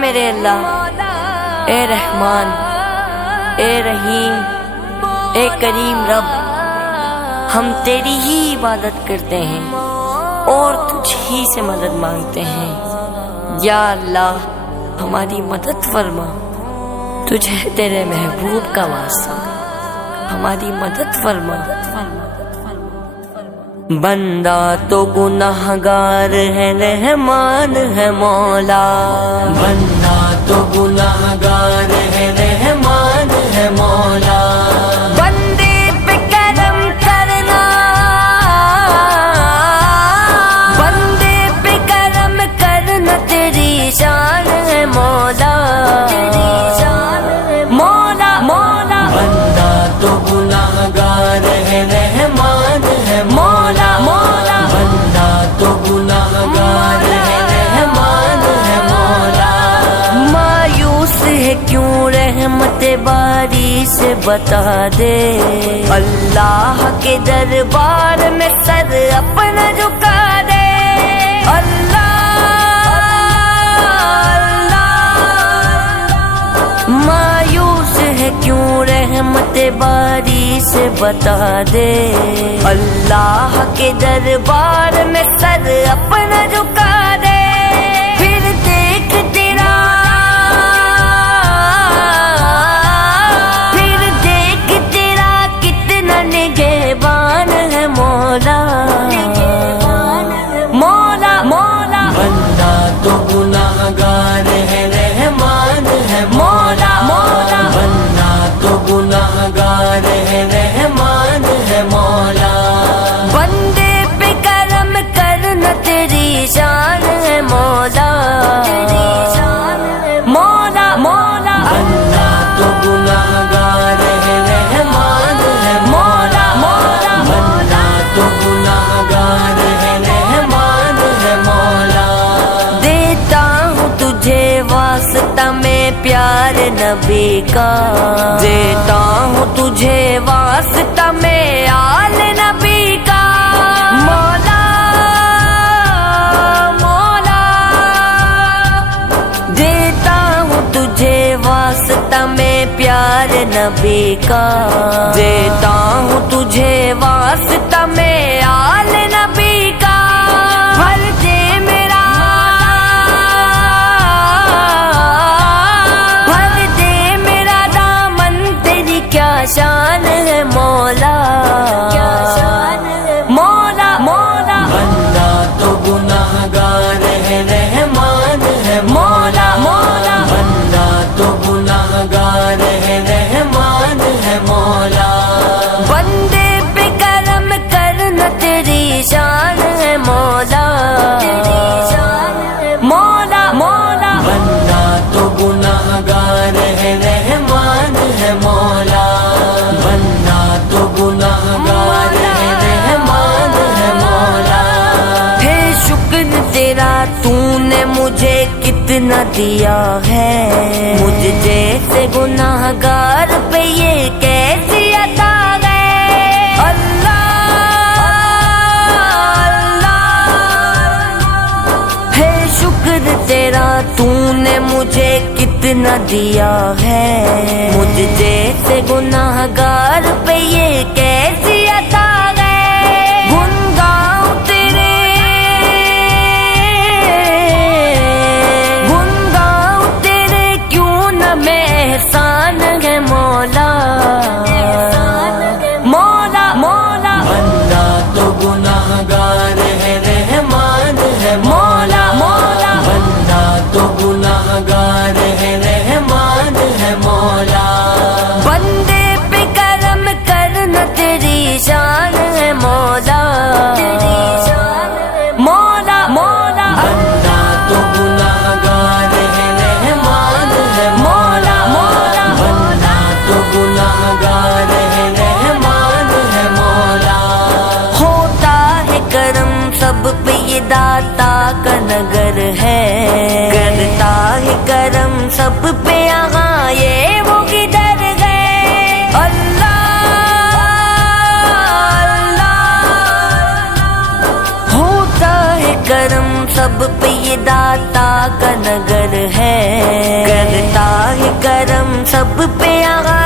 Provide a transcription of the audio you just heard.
میرے اللہ، اے رحمان، اے رحیم، اے کریم رب، ہم تیری ہی عبادت کرتے ہیں اور تجھ ہی سے مدد مانگتے ہیں۔ یا اللہ ہماری مدد فرما، تجھے تیرے محبوب کا واسطہ، ہماری مدد فرما۔ بندہ تو گناہگار ہے، رحمان ہے مولا، بندہ تو گناہگار ہے، رحمان ہے مولا، بندے پہ کرم کرنا، بندے پہ کرم کرنا تیری شان ہے مولا، تیری شان ہے مولا مولا، بندہ تو گناہگار ہے، رحمان ہے مولا مولا، بندہ تو گناہگار ہے، رحمان ہے مولا، مایوس ہے کیوں رحمت باری سے بتا دے، اللہ کے دربار میں سر اپنا جھکا دے، اللہ اللہ، مایوس ہے کیوں رحمت باری سے بتا دے، اللہ کے دربار میں سر اپنا جھکا دے، پھر دیکھ تیرا، پھر دیکھ تیرا کتنا نگہبان ہے مولا، مولا مولا، بندہ تو گناہگار ہے، رحمان ہے مولا مولا، بندہ تو گناہگار ہے، رحمان ہے مولا، بندے پہ کرم کرنا تیری شان ہے مولا، تیری شان ہے مولا مولا، بندہ تو گناہگار ہے، رحمان ہے مولا مولا، بندہ تو گناہگار ہے، رحمان ہے مولا، دیتا ہوں تجھے واسطہ میں پیار نبی کا، دیتا ہوں تجھے واسطہ میں آل نبی کا، مولا مولا، دیتا ہوں تجھے واسطہ میں پیار نبی کا، دیتا ہوں تجھے واسطہ میں آل نبی کا، بھر دے میرا، بھر دے میرا دامن، تیری کیا شان ہے مولا، کیا شان ہے مولا مولا، بندہ تو گناہگار ہے، رحمان ہے مولا مولا، بندہ تو گناہگار ہے، رحمان ہے مولا، بندے پہ کرم کرنا تیری شان ہے مولا، تیری شان ہے مولا مولا، بندہ تو گناہگار ہے، رحمان ہے مولا، بندہ تو گناہگار ہے، رحمان ہے مولا، ہے شکر تیرا تو نے مجھے کتنا دیا ہے، مجھ جیسے گناہگار پہ یہ کیسی عطا ہے، اللہ اللہ، ہے شکر تیرا تو نے مجھے کتنا دیا ہے، مجھ جیسے گناہگار پہ یہ کیسی عطا ہے، گن گاؤں تیرے، گن گاؤں تیرے کیوں نہ میں احسان ہے مولا، مولا مولا، بندہ تو گناہگار ہے، رحمان ہے مولا مولا، بندہ تو گناہگار ہے، رحمان ہے مولا، بندے پہ کرم کرنا تیری شان ہے مولا، تیری شان ہے مولا مولا، بندہ تو گناہگار ہے، رحمان ہے مولا مولا، بندہ تو گناہگار ہے، رحمان ہے مولا، ہوتا ہے کرم سب پہ یہ داتا کا نگر ہے، کرتا ہے کرم سب پہ یہاں یہ وہ کدھر گئے، اللہ اللہ، ہوتا ہے کرم سب پہ یہ داتا کا نگر ہے، کرتا ہے کرم سب پہ آقا